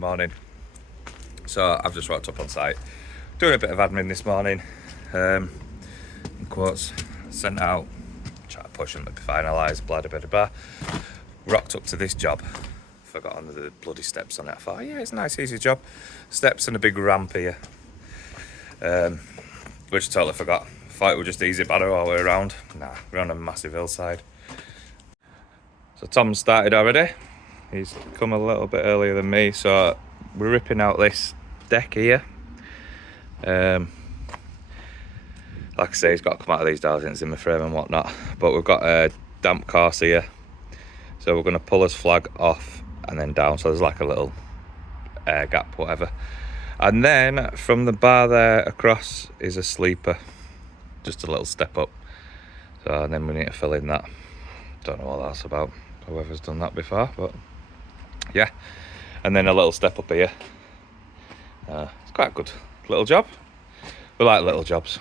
Morning. So I've just walked up on site, doing a bit of admin this morning. Quotes sent out, try to push them to be finalised, blah blah blah. Rocked up to this job, forgot on the bloody steps on it. I thought, yeah, it's a nice easy job. Steps and a big ramp here. Which I totally forgot. Thought it was just easy batter all the way around. Nah, we're on a massive hillside. So Tom's started already. He's come a little bit earlier than me, so we're ripping out this deck here. Like I say, he's got to come out of these doors in zimmer frame and whatnot, but we've got a damp course here, so we're going to pull his flag off and then down, so there's like a little air gap, whatever. And then from the bar there across is a sleeper, just a little step up. So and then we need to fill in that. Don't know what that's about, whoever's done that before, but yeah. And then a little step up here. It's quite a good little job. We like little jobs.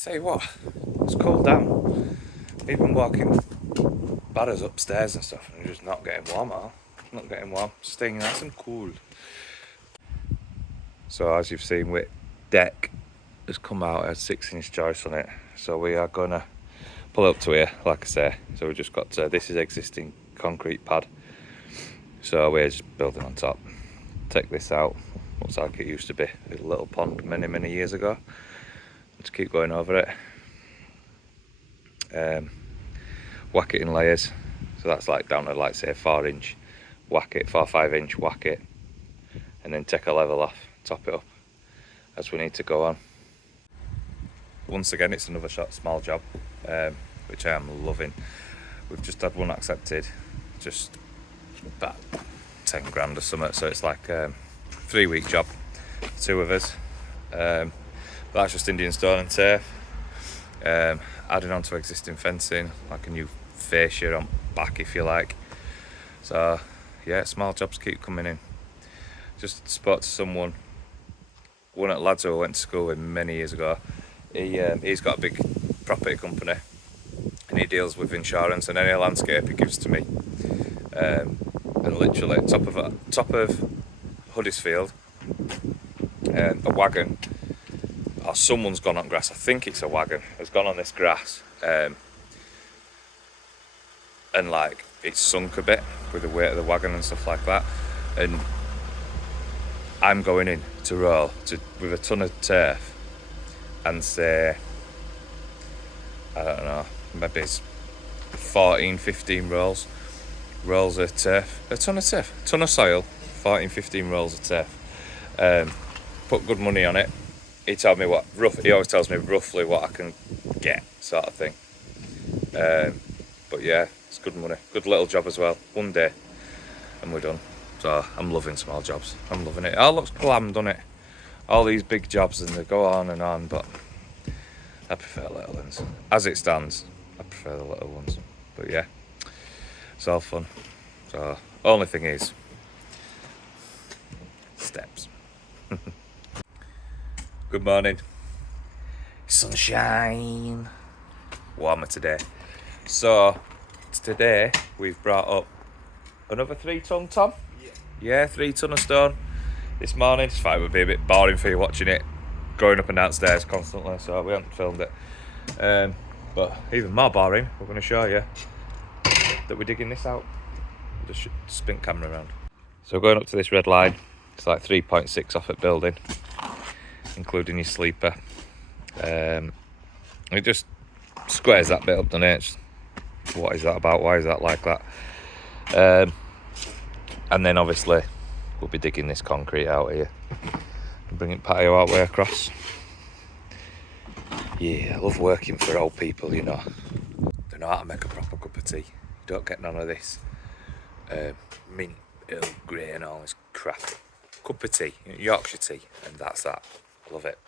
Tell you what, it's cooled down. We've been walking batters upstairs and stuff, and we're just not getting warm at all. Not getting warm, staying nice and cool. So as you've seen, with deck has come out, it has 6-inch joists on it. So we are gonna pull up to here, like I say. So we've just got this is existing concrete pad. So we're just building on top. Take this out, looks like it used to be a little pond many years ago. Just keep going over it. Whack it in layers. So that's like down to like say 4-inch, whack it, 4-5-inch, whack it, and then take a level off, top it up as we need to go on. Once again, it's another small job, which I am loving. We've just had one accepted, just about 10 grand or something. So it's like a 3-week job, 2 of us. But that's just Indian stone and turf. Adding on to existing fencing, like a new fascia on back if you like. So yeah, small jobs keep coming in. Just spoke to someone, one at lads who I went to school with many years ago. He's got a big property company and he deals with insurance and any landscape he gives to me. And literally top of Huddersfield, a wagon or someone's gone on grass. I think it's a wagon has gone on this grass, and like it's sunk a bit with the weight of the wagon and stuff like that. And I'm going in to roll with a ton of turf and say, I don't know, maybe it's 14, 15 rolls of turf, a ton of soil, 14, 15 rolls of turf. Put good money on it. He told me he always tells me roughly what I can get, sort of thing. But yeah, it's good money, good little job as well. One day and we're done. So I'm loving small jobs. I'm loving it. It all looks glam, doesn't it? All these big jobs and they go on, but I prefer little ones. As it stands, I prefer the little ones. But yeah, it's all fun. So only thing is steps. Good morning. Sunshine. Warmer today. So today we've brought up another 3 ton, Tom? Yeah, 3 ton of stone this morning. It's fine, it would be a bit boring for you watching it going up and downstairs constantly, so we haven't filmed it. But even more boring, we're going to show you that we're digging this out. Just spin camera around. So going up to this red line, it's like 3.6 off at building, including your sleeper. It just squares that bit up, doesn't it? What is that about? Why is that like that? And then obviously we'll be digging this concrete out here and bringing patio all the way across. Yeah, I love working for old people, you know. They know how to make a proper cup of tea. You don't get none of this mint, Earl Grey and all this crap. Cup of tea, Yorkshire tea, and that's that. I love it.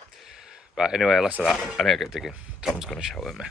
Right, anyway, less of that. I need to get digging. Tom's going to shout at me.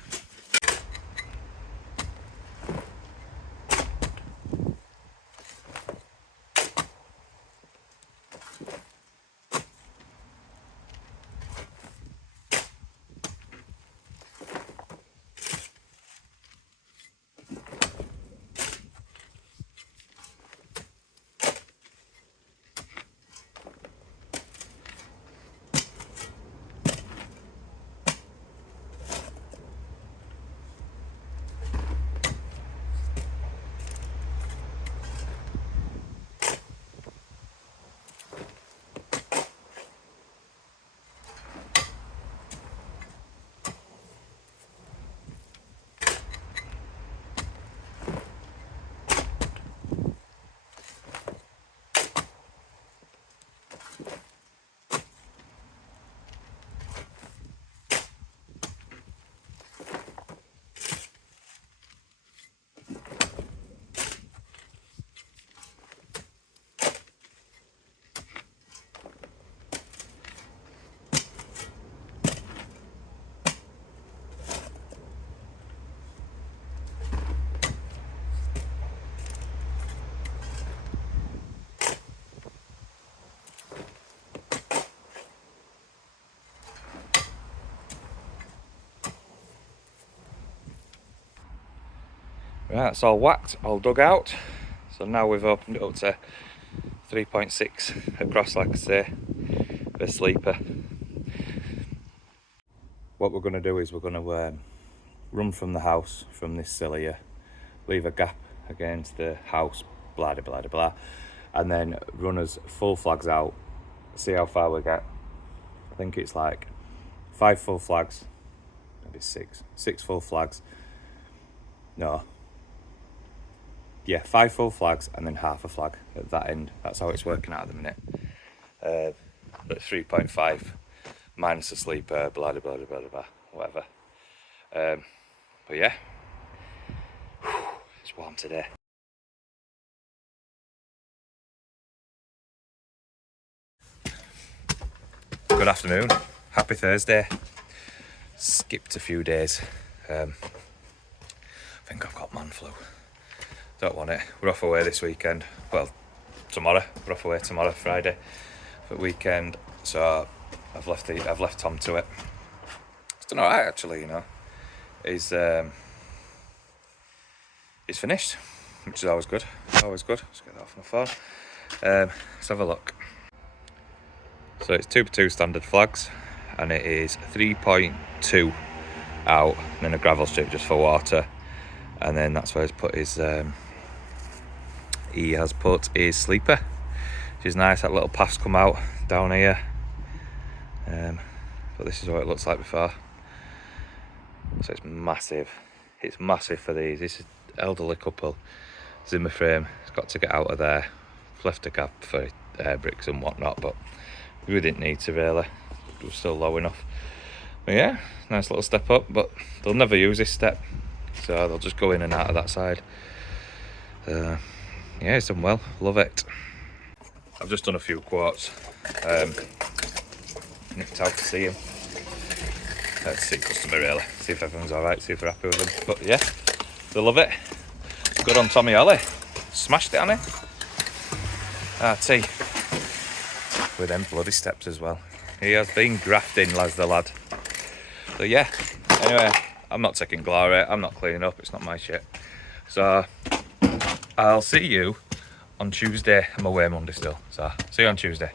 Right, it's all whacked, all dug out. So now we've opened it up to 3.6 across, like I say, for a sleeper. What we're going to do is we're going to run from the house, from this sill here, leave a gap against the house, blah, blah, blah, blah, and then run us full flags out, see how far we get. I think it's like 5 full flags, maybe 6 full flags. No. Yeah, 5 full flags and then half a flag at that end. That's how it's working out at the minute. But 3.5 minus the sleeper, blah, blah, blah, blah, blah, whatever. But yeah, it's warm today. Good afternoon, happy Thursday. Skipped a few days. I think I've got man flu. Don't want it. We're off away this weekend. Well, tomorrow. We're off away tomorrow, Friday, for the weekend. So I've left Tom to it. It's done alright actually, you know. He's finished, which is always good. Always good. Let's get that off my phone. Let's have a look. So it's 2x2 standard flags. and it is 3.2 out, and then a gravel strip just for water. And then that's where he's put his sleeper, which is nice. That little path's come out down here, but this is what it looks like before. So it's massive. It's massive for these. This is elderly couple, zimmer frame. It's got to get out of there. Left a gap for air bricks and whatnot, but we didn't need to really. It was still low enough. But yeah, nice little step up, but they'll never use this step, so they'll just go in and out of that side. Yeah, it's done well. Love it. I've just done a few quotes. Nipped out to see him. Let's see customer really. See if everyone's alright, see if we're happy with them. But yeah, they love it. Good on Tommy Ollie. Smashed it on it. RT. With them bloody steps as well. He has been grafting, lads the lad. So yeah, anyway, I'm not taking glory. I'm not cleaning up. It's not my shit. So I'll see you on Tuesday. I'm away Monday still. So see you on Tuesday.